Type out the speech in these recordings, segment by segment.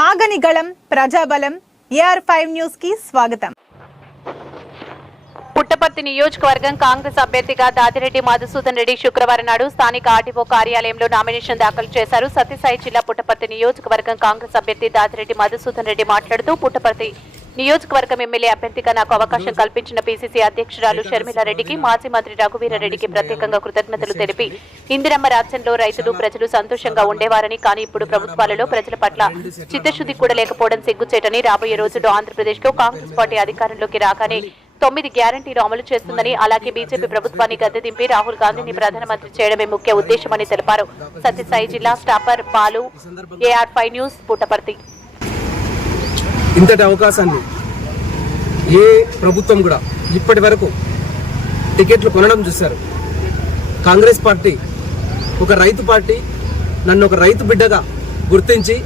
ఆగని గళం ప్రజాబలం AR five న్యూస్కి స్వాగతం. పుట్టపర్తి నియోజకవర్గం కాంగ్రెస్ అభ్యర్థిగా దాదిరెడ్డి మధుసూదన్ రెడ్డి శుక్రవారం నాడు స్థానిక ఆర్టీఓ కార్యాలయంలో నామినేషన్ దాఖలు చేశారు. సత్యసాయి జిల్లా పుట్టపర్తి నియోజకవర్గం కాంగ్రెస్ అభ్యర్థి దాదిరెడ్డి మధుసూదన్ రెడ్డి మాట్లాడుతూ పుట్టపర్తి నియోజకవర్గం ఎమ్మెల్యే అభ్యర్థిగా నాకు అవకాశం కల్పించిన పీసీసీ అధ్యక్షురాలు షర్మిలారెడ్డికి మాజీ మంత్రి రఘువీరారెడ్డికి ప్రత్యేకంగా కృతజ్ఞతలు తెలిపి ఇందిరమ్మ రాజ్యంలో రైతులు ప్రజలు సంతోషంగా ఉండేవారని కానీ ఇప్పుడు ప్రభుత్వాలలో ప్రజల పట్ల చిత్తశుద్ధి కూడా లేకపోవడం సిగ్గుచేటని రాబోయే రోజుల్లో ఆంధ్రప్రదేశ్లో కాంగ్రెస్ పార్టీ అధికారంలోకి రాగానే తొమ్మిది గ్యారంటీలు అమలు చేస్తుందని అలాగే బీజేపీ ప్రభుత్వాన్ని గద్దెదింపి రాహుల్ గాంధీని ప్రధానమంత్రి చేయడమే ముఖ్య ఉద్దేశమని తెలిపారు. సత్యసాయి జిల్లా staffer Balu AR five news Puttaparthi ఇంతటి అవకాశాన్ని ఏ ప్రభుత్వం కూడా ఇప్పటి వరకు టికెట్లు కొనడం చూశారు. కాంగ్రెస్ పార్టీ ఒక రైతు పార్టీ నన్ను ఒక రైతు బిడ్డగా గుర్తించి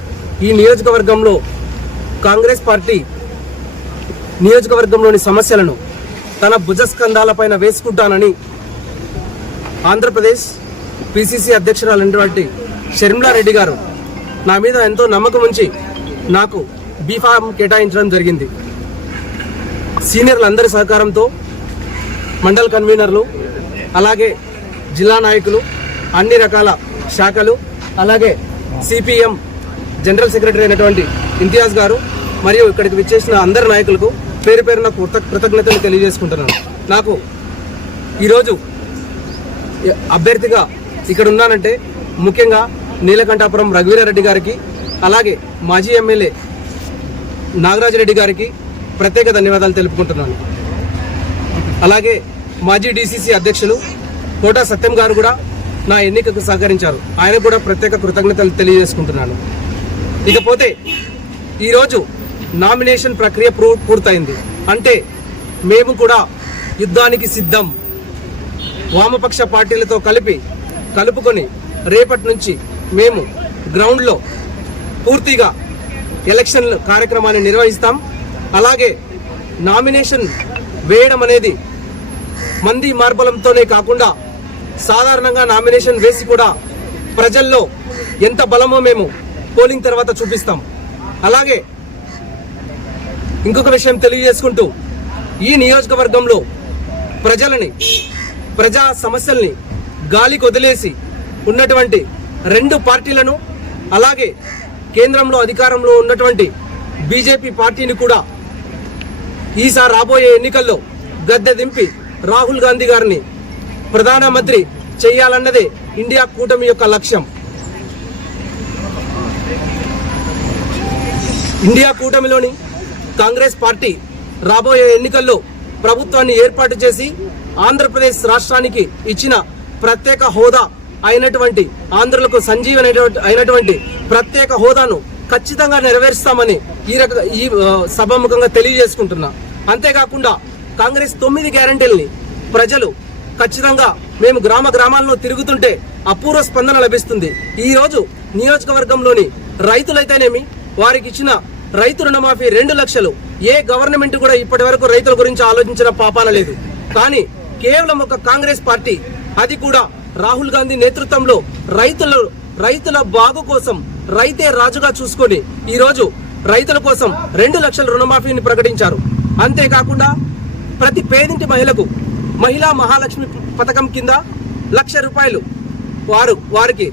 ఈ నియోజకవర్గంలో కాంగ్రెస్ పార్టీ నియోజకవర్గంలోని సమస్యలను తన భుజస్కంధాలపైన వేసుకుంటానని ఆంధ్రప్రదేశ్ పిసిసి అధ్యక్షురాలైనటువంటి షర్మిలారెడ్డి గారు నా మీద ఎంతో నమ్మకం ఉంచి నాకు బీఫామ్ కేటాయించడం జరిగింది. సీనియర్లందరి సహకారంతో మండల్ కన్వీనర్లు అలాగే జిల్లా నాయకులు అన్ని రకాల శాఖలు అలాగే సిపిఎం జనరల్ సెక్రటరీ అయినటువంటి ఇంతియాజ్ గారు మరియు ఇక్కడికి విచ్చేసిన అందరి నాయకులకు పేరు పేరున కృత కృతజ్ఞతలు తెలియజేసుకుంటున్నాను. నాకు ఈరోజు అభ్యర్థిగా ఇక్కడ ఉన్నానంటే ముఖ్యంగా నీలకంఠాపురం రఘువీరారెడ్డి గారికి అలాగే మాజీ ఎమ్మెల్యే నాగరాజరెడ్డి గారికి ప్రత్యేక ధన్యవాదాలు తెలుపుకుంటున్నాను. అలాగే మాజీ డీసీసీ అధ్యక్షులు కోటా సత్యం గారు కూడా నా ఎన్నికకు సహకరించారు. ఆయన కూడా ప్రత్యేక కృతజ్ఞతలు తెలియజేసుకుంటున్నాను. ఇకపోతే ఈరోజు నామినేషన్ ప్రక్రియ పూ- పూర్తయింది. అంటే మేము కూడా యుద్ధానికి సిద్ధం. వామపక్ష పార్టీలతో కలిపి కలుపుకొని రేపటి నుంచి మేము గ్రౌండ్లో పూర్తిగా ఎలక్షన్ కార్యక్రమాన్ని నిర్వహిస్తాం. అలాగే నామినేషన్ వేయడం అనేది మంది మార్బలంతోనే కాకుండా సాధారణంగా నామినేషన్ వేసి కూడా ప్రజల్లో ఎంత బలమో మేము పోలింగ్ తర్వాత చూపిస్తాం. అలాగే ఇంకొక విషయం తెలియజేసుకుంటూ ఈ నియోజకవర్గంలో ప్రజలని ప్రజా సమస్యల్ని గాలికి వదిలేసి ఉన్నటువంటి రెండు పార్టీలను అలాగే కేంద్రంలో అధికారంలో ఉన్నటువంటి బీజేపీ పార్టీని కూడా ఈసారి రాబోయే ఎన్నికల్లో గద్దె దింపి రాహుల్ గాంధీ గారిని ప్రధానమంత్రి చేయాలన్నదే ఇండియా కూటమి యొక్క లక్ష్యం. ఇండియా కూటమిలోని కాంగ్రెస్ పార్టీ రాబోయే ఎన్నికల్లో ప్రభుత్వాన్ని ఏర్పాటు చేసి ఆంధ్రప్రదేశ్ రాష్ట్రానికి ఇచ్చిన ప్రత్యేక హోదా అయినటువంటి ఆంధ్రులకు సంజీవన అయినటువంటి ప్రత్యేక హోదాను ఖచ్చితంగా నెరవేరుస్తామని ఈ రక ఈ సభాముఖంగా తెలియజేసుకుంటున్నా. అంతేకాకుండా కాంగ్రెస్ తొమ్మిది గ్యారంటీల్ని ప్రజలు ఖచ్చితంగా మేము గ్రామ గ్రామాల్లో తిరుగుతుంటే అపూర్వ స్పందన లభిస్తుంది. ఈ రోజు నియోజకవర్గంలోని రైతులైతేనేమి వారికి ఇచ్చిన రైతు రుణమాఫీ రెండు లక్షలు. ఏ గవర్నమెంట్ కూడా ఇప్పటి వరకు రైతుల గురించి ఆలోచించిన పాపాన లేదు. కానీ కేవలం ఒక కాంగ్రెస్ పార్టీ అది కూడా రాహుల్ గాంధీ నేతృత్వంలో రైతుల రైతుల బాగు కోసం రైతే రాజుగా చూసుకొని ఈరోజు రైతుల కోసం రెండు లక్షల రుణమాఫీని ప్రకటించారు. అంతేకాకుండా ప్రతి పేదింటి మహిళకు మహిళా మహాలక్ష్మి పథకం కింద లక్ష రూపాయలు వారు వారికి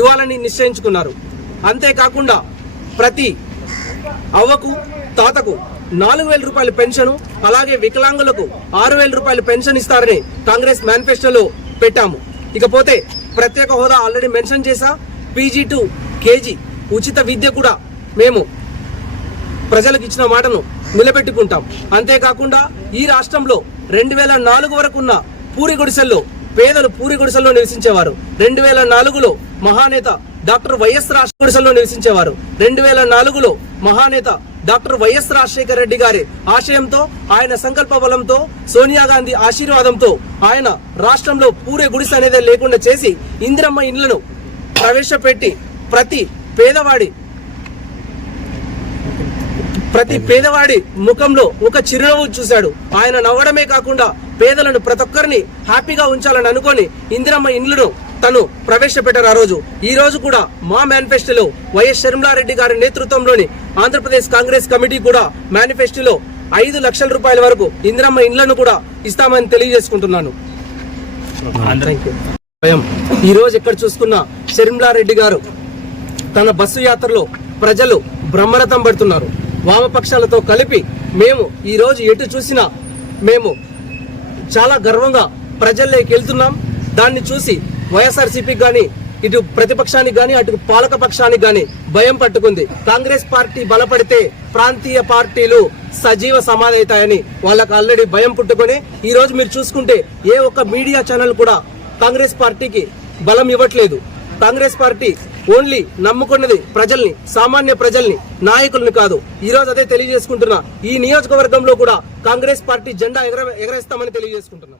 ఇవ్వాలని నిశ్చయించుకున్నారు. అంతేకాకుండా ప్రతి అవ్వకు తాతకు నాలుగు వేల రూపాయల పెన్షన్ అలాగే వికలాంగులకు ఆరు వేల రూపాయల పెన్షన్ ఇస్తారని కాంగ్రెస్ మేనిఫెస్టోలో పెట్టాము. ఇకపోతే ప్రత్యేక హోదా ఆల్రెడీ మెన్షన్ చేసా పీజీ టు కేజీ ఉచిత విద్య కూడా మేము ప్రజలకు ఇచ్చిన మాటను నిలబెట్టుకుంటాం. అంతేకాకుండా ఈ రాష్ట్రంలో రెండు వేల నాలుగు వరకు ఉన్న పూరి గుడిసెల్లో పేదలు పూరి గుడిసెల్లో నివసించేవారు. రెండు వేల నాలుగులో మహానేత డాక్టర్ వైఎస్ రాష్ట్ర గుడిసెల్లో నివసించేవారు. రెండు వేల నాలుగులో మహానేత డాక్టర్ వైఎస్ రాజశేఖర రెడ్డి గారి ఆశయంతో ఆయన సంకల్ప బలంతో సోనియా గాంధీ ఆశీర్వాదంతో ఆయన రాష్ట్రంలో పూరే గుడిసె అనేది లేకుండా చేసి ఇందిరమ్మ ఇండ్లను ప్రవేశపెట్టి ప్రతి పేదవాడి ప్రతి పేదవాడి ముఖంలో ఒక చిరునవ్వు చూశాడు. ఆయన నవ్వడమే కాకుండా పేదలను ప్రతి ఒక్కరిని హ్యాపీగా ఉంచాలని అనుకొని ఇందిరమ్మ ఇండ్లను తను ప్రవేశపెట్టారు ఆ రోజు. ఈ రోజు కూడా మా మేనిఫెస్టోలో వైఎస్ షర్మిలారెడ్డి గారి నేతృత్వంలోని ఆంధ్రప్రదేశ్ కాంగ్రెస్ కమిటీ కూడా మేనిఫెస్టోలో ఐదు లక్షల రూపాయల వరకు ఇందిరమ్మ ఇండ్లను కూడా ఇస్తామని తెలియజేసుకుంటున్నాను. ఈ రోజు ఎక్కడ చూసుకున్నా షర్మిలారెడ్డి గారు తన బస్సు యాత్రలో ప్రజలు బ్రహ్మరథం పడుతున్నారు. వామపక్షాలతో కలిపి మేము ఈ రోజు ఎటు చూసినా మేము చాలా గర్వంగా ప్రజల్లోకి వెళ్తున్నాం. దాన్ని చూసి వైఎస్ఆర్సీపీకి కానీ ఇటు ప్రతిపక్షానికి కానీ అటు పాలక పక్షానికి కానీ భయం పట్టుకుంది. కాంగ్రెస్ పార్టీ బలపడితే ప్రాంతీయ పార్టీలు సజీవ సమాధవుతాయని వాళ్ళకి ఆల్రెడీ భయం పుట్టుకొని ఈ రోజు మీరు చూసుకుంటే ఏ ఒక్క మీడియా ఛానల్ కూడా కాంగ్రెస్ పార్టీకి బలం ఇవ్వట్లేదు. కాంగ్రెస్ పార్టీ ఓన్లీ నమ్ముకున్నది ప్రజల్ని సామాన్య ప్రజల్ని నాయకుల్ని కాదు. ఈ రోజు అదే తెలియజేసుకుంటున్నా. ఈ నియోజకవర్గంలో కూడా కాంగ్రెస్ పార్టీ జెండా ఎగర ఎగరేస్తామని తెలియజేసుకుంటున్నా.